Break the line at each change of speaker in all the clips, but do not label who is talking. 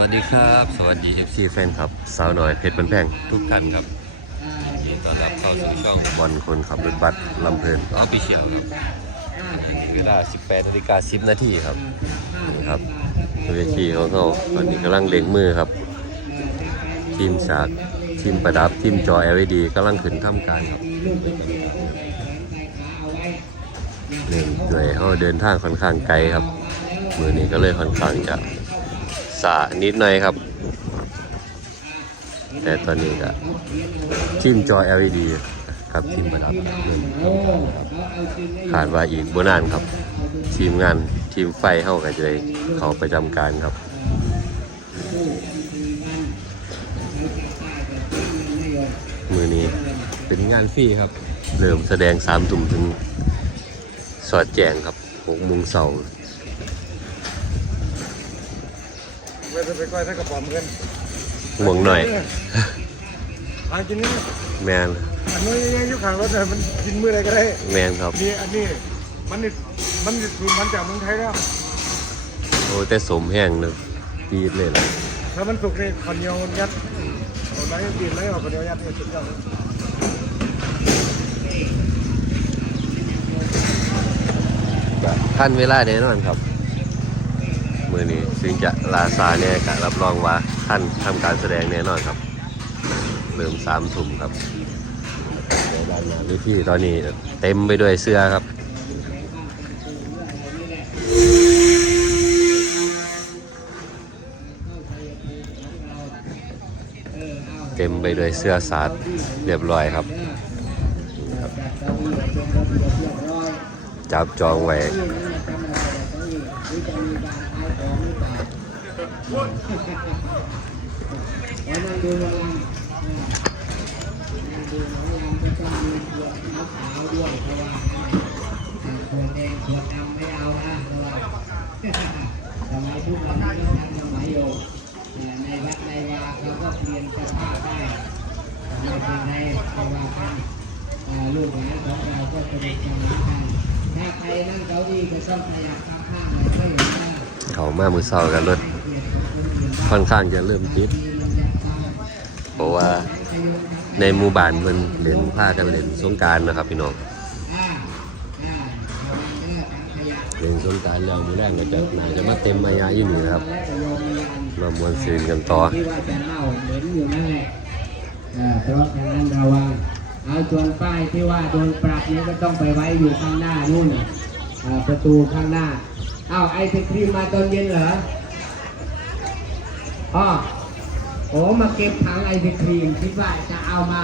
วัสดีครับ สวัสดี FC แฟนครับ สาวน้อยเพชรบันแพงทุกท่านครับยินดีต้อนรับเข้าสู่ช่องบอลคนขับรถบัสลำเพลินออฟฟิเชียลครับเวลา 18นาฬิกา10นาทีครับนี่ครับเวทีของเขาตอนนี้กำลังเล็งมือครับ ทีมฉากทีมประดับทีมจอ LED กำลังขึ้นทำการครับเล่นด้วยเขาเดินทางค่อนข้างไกลครับมือนี้ก็เลยค่อนข้างจะ สานิดหน่อยครับ แต่ตอนนี้ก็ทีมจอ LED กับทีมประดับเงินขาดว่าอีกบนานครับ ทีมงานทีมไฟเข้ากันเลยเขาประจำการครับมือนี้เป็นงานฟรีครับ เริ่มแสดงสามทุ่มถึงสอดแจงครับหกโมงเสาร์
ไปไปก้อยถ้ากระป๋อมกัน
ห่วงหน่อย
หากินนี่
แมน
อันนี้ยังอยู่ข้างรถเลยมันกินมื้อใดก็ได้
แมนครับ
นี่อันนี้มันนี่มันนี่สูญพันธุ์จากเมืองไทยแล้ว
โอ้แต่สมแห้งเลยปีดเลยล่ะ
ถ้ามันสุกนี่ข้าวเหนียวยัดเอาไหนกินไหนเอาข้าวเหนียวยัดนี่สุดยอดเลย
ท่านเวลาแน่นอนครับ มือนี้ซึ่งจะลาซาเนี่ยกรับรองว่าท่านทำการแสดงแน่นอนครับเริ่มสามทุ่มครับดี๋ยวด้านหน้าเวทีตอนนี้เต็มไปด้วยเสื้อครับเต็มไปด้วยเสื้อสาดเรียบร้อยครับ จับจองไว้
คนเองขวดดำไม่เอานะเพราะว่าสมัยทุกวันนี้ก็ทันสมัยอยู่ในวัดในวาเขาก็เปลี่ยนสภาพได้ไม่เป็นไรเพราะว่าท่านลูกหลานของเราก็จะได้จำกันถ้าใครนั่งเก้าอี้ก็ต้องขยับข้างๆหน่อยก็เห็นว่า
เขามามือเศร้ากันรถ ค่อนข้างจะเริ่มติดเพราะว่าในหมู่บ้านมันเล่นผ้ากันเล่นสงการนะครับ พี่น้อง
เล่
นสงการแล้วมือแรกก็จะน่าจะมาเต็มมายาอยู่นี่นะครับ
มา
มวนซืนกันต่อ
ที่ว่าจะเน่าเหม็นอยู่นั่นแหละเพราะฉะนั้นระวังเอาส่วนป้ายที่ว่าโดนปรับนี้ก็ต้องไปไว้อยู่ข้างหน้านู่นประตูข้างหน้า เอาไอศครีมมาตอนเย็นเหรอ อ๋อโอ้มาเก็บถังไอศครีมคิดว่าจะเอามา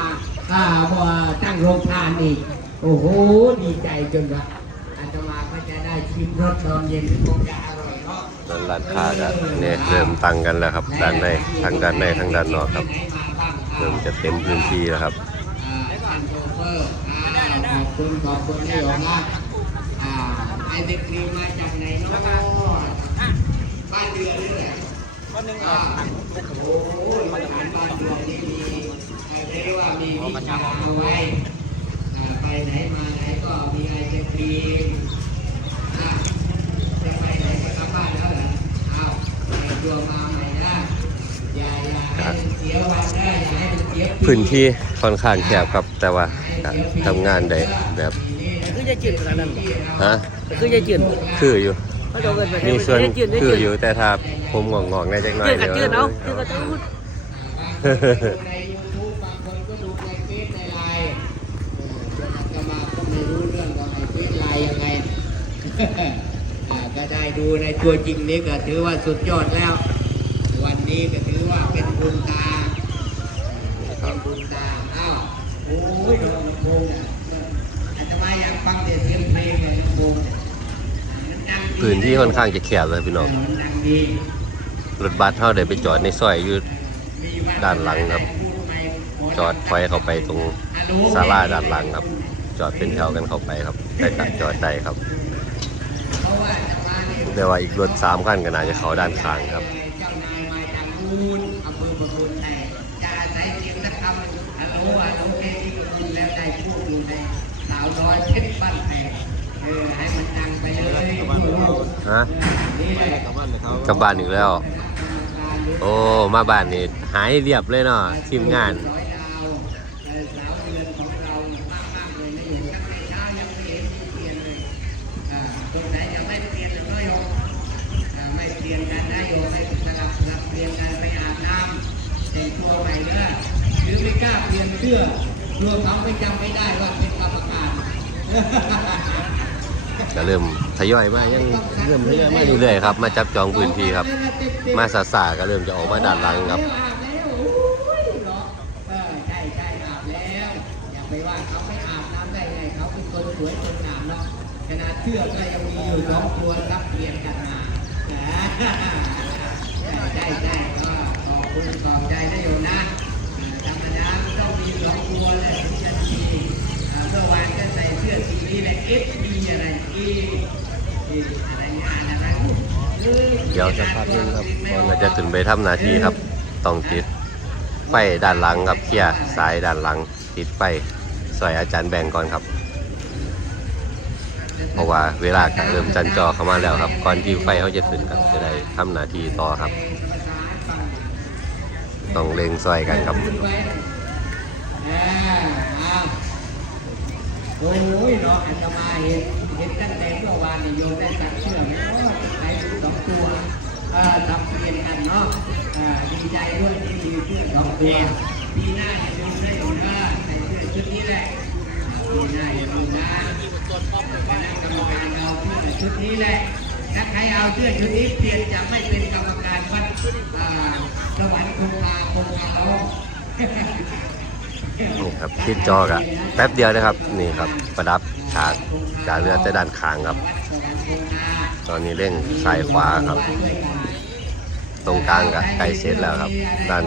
อ่าบ่ตั้งโรงทานอีก โอ้โห ดีใจจนว่าอาตมาก็จะได้ชิมรสตอนเย็นคงจะอร่อยเนาะ
นั่นร้านค้าก็เนี่ยเริ่มตั้งกันแล้วครับ ด้านในทั้งด้านในทั้งด้านนอกครับ เริ่มจะเต็มพื้นที่แล้วครับ
อ่าท่านโชเฟอร์อ่าขอบคุณขอบคุณที่ยอมรับอ่าไอศครีมมาจากไหนเนาะบ้านเดือนนี่แหละ บ้านหนึ่งอ่าโอ้โหบ้านบ้านเดือนนี่มีเรียกว่ามีวิชาเอาไว้อ่าไปไหนมาไหนก็มีไอศครีมอ่าจะไปไหนก็กลับบ้านแล้วเหรอเอาไปตัวมาใหม่นะอย่าอย่าให้มันเสียวันได้อย่าให้มันเสียปี
พื้นที่ค่อนข้างแคบครับแต่ว่าก็ทำงานได้แบบ
คือจะจืดขนาดนั้นบ่
ฮะ
คือจะจืด
คืออยู่
เขาโดนกันไป
มีส่วน
จะจืดจะ
คื
จื
อ
ด
อยู่แต่ถ้าผมงอกๆในจักหน่อย
จืดกับจืดเอาจืดกับจืด
ในยูทูบบางคนก็ดูในเฟซในไลน์เออจนอาตมาก็ไม่รู้เรื่องว่าในเฟซไลน์ยังไงอ่าก็ได้ดูในตัวจริงนี้ก็ถือว่าสุดยอดแล้ว วันนี้ก็ พื้น
ที่ค่อนข้างจะแคบเลยพี่น้องรถบัสเท่าได้ไปจอดในซอยอยู่ด้านหลังครับ จอดไฟเข้าไปตรงศาลาด้านหลังครับ จอดเป็นแถวกันเข้าไปครับได้ตัดจอดได้ครับแต่ว่าอีกรถสามคันก็น่าจะเข้าด้านข้างครับ
เจ้านายมาจากคูนอนเสียงนักคำฮัลโหลฮัลโหลแค่ที่ประคูนแล้วได้พูดอยู่ในสาวน้อยเพชรบ้านแพง ก
ฮะกลับบ้านอีกแล้ว โอ้ มาบ้านนี่หายเรียบเลยเนาะทีมงาน
เอ่อสาวเดือนของเรามากมากๆเลยนะอยู่ตั้งไม่เห็นเปลี่ยนเลยอ่าตรงไหนยังไม่เปลี่ยนก็โยกไม่เปลี่ยนงานนะโยกให้สลับสลับเปลี่ยนงานไปอาบน้ำแต่งตัวใหม่ด้อหรือไม่กล้าเปลี่ยนเสื้อกลัวาไม่จำไม่ได้ว่าเป็นกรรมการ
ก็เริ่มทยอยมายังเริ่มทยอยมาเรื่อยๆครับ มาจับจองพื้นที่ครับ มาสาสาก็เริ่มจะออกมาด้านหลังครับ
อาบแล้วอุ้ยเหรอเออใช่ใช่อาบแล้วอย่าไปว่าเขาไม่อาบน้ำได้ไงเขาเป็นคนสวยคนงามเนาะขนาดเสื้อก็ยังมีอยู่สองตัวรับเปลี่ยนกันมาใช่ใช่ใช่ก็ขอบคุณขอบใจนะโยมนะธรรมดาต้องมีสองตัวแหละถึงจะดีอ่เมื่อวาน ก็ใส่เสื้อสีนี้แหละ F D อะไร E อะไรงานอะไร
เดี๋ยวจะพักนึงครับก่อนเราจะขึ้นไปทำหนาทีครับ ต้องติดไฟด้านหลังครับเคลียร์สายด้านหลัง ติดไฟสอยอาจารย์แบ่งก่อนครับ เพราะว่าเวลาก็เริ่มจันจอเข้ามาแล้วครับ ก่อนที่ไฟเขาจะขึ้นครับจะได้ทำหนาทีต่อครับ ต้องเล็งซอยกันครับ
โอ้ยเนาะอัตมาเห็นเห็นตั้งแต่เมื่อวานนี่โยมได้ตัดเชือกแล้วใช้สองตัวเอ่อทำเปลี่ยนกันเนาะเอ่อดีใจด้วยที่มีเพื่อนสองตัวปีหน้าอย่าลืมได้อยู่นะใส่เสื้อชุดนี้แหละปีหน้าอย่าลืมนะคณะกรรมการเราเพื่อชุดนี้แหละถ้าใครเอาเสื้อชุดนี้เปลี่ยนจะไม่เป็นกรรมการวัดสวรรค์คงคาคงคาล้อ
นี่ครับคิดจอกะแป๊บเดียวนะครับ นี่ครับ ประดับฉากจากเรือแต่ด้านข้างครับ ตอนนี้เร่งซ้ายขวาครับ ตรงกลางกับใกล้เสร็จแล้วครับด้าน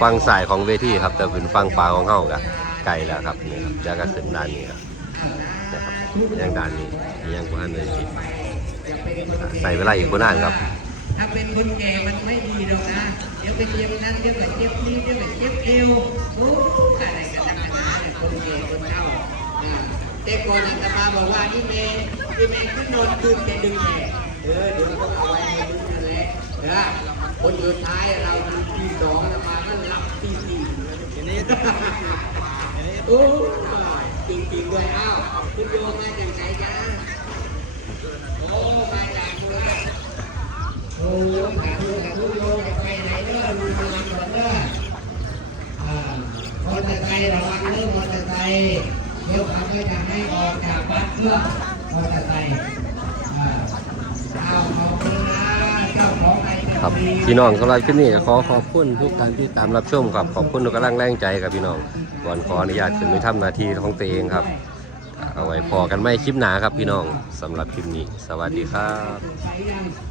ฝั่งซ้ายของเวทีครับ แต่เป็นฝั่งขวาของเฮากับไกลแล้วครับนี่ครับแล้วก็ขึ้นด้านนี้ครับนะครับยังด้านนี้ยังกว่าเลยใส่เวลาอีกกว่านานครับ
ถ้าเป็นคนแก่มันไม่ดีหรอกนะ เดี๋ยวไปเจ็บนั้นเดี๋ยวไปเจ็บนี้เดี๋ยวไปเจ็บเอวโอ้อะไรกันนักหนาเนี่ยคนแก่คนเฒ่าอ่าแต่ก่อนอาตมาบอกว่านี่เมย์นี่เมย์ขึ้นนอนคืนแกดึงแขนเออเดี๋ยวก็เอาไว้ให้ดึงนั่นแหละนะคนสุดท้ายเราที่สองอาตมาก็หลับที่สี่โอ้จริงๆด้วยอ้าวคุณโยมาจากไหนจ๊ะโอ้มาจากเมือง โอ้ยหาดูหาดูโยมไปไหนเด้อดูมาก่อนเด้ออ่ามอเตอร์ไซค์ระวังเรื่องมอเตอร์ไซค์เดี๋ยวเขาไม่จะให้ออกจากบ้านเครื่องมอเตอร์ไซค์อ่เอาขอบคุณนะเจ้าของไอ้
ครับพี่น้องสำหรับคลิปนี้ขอขอบคุณทุกท่านที่ตามรับชมครับขอบคุณทุกกำลังแรงใจครับพี่น้องก่อนขออนุญาตขึ้นไปทำหนาทีของตัวเองครับ เอาไว้พอกันไม่คลิปหนาครับพี่น้องสำหรับคลิปนี้ สวัสดีครับ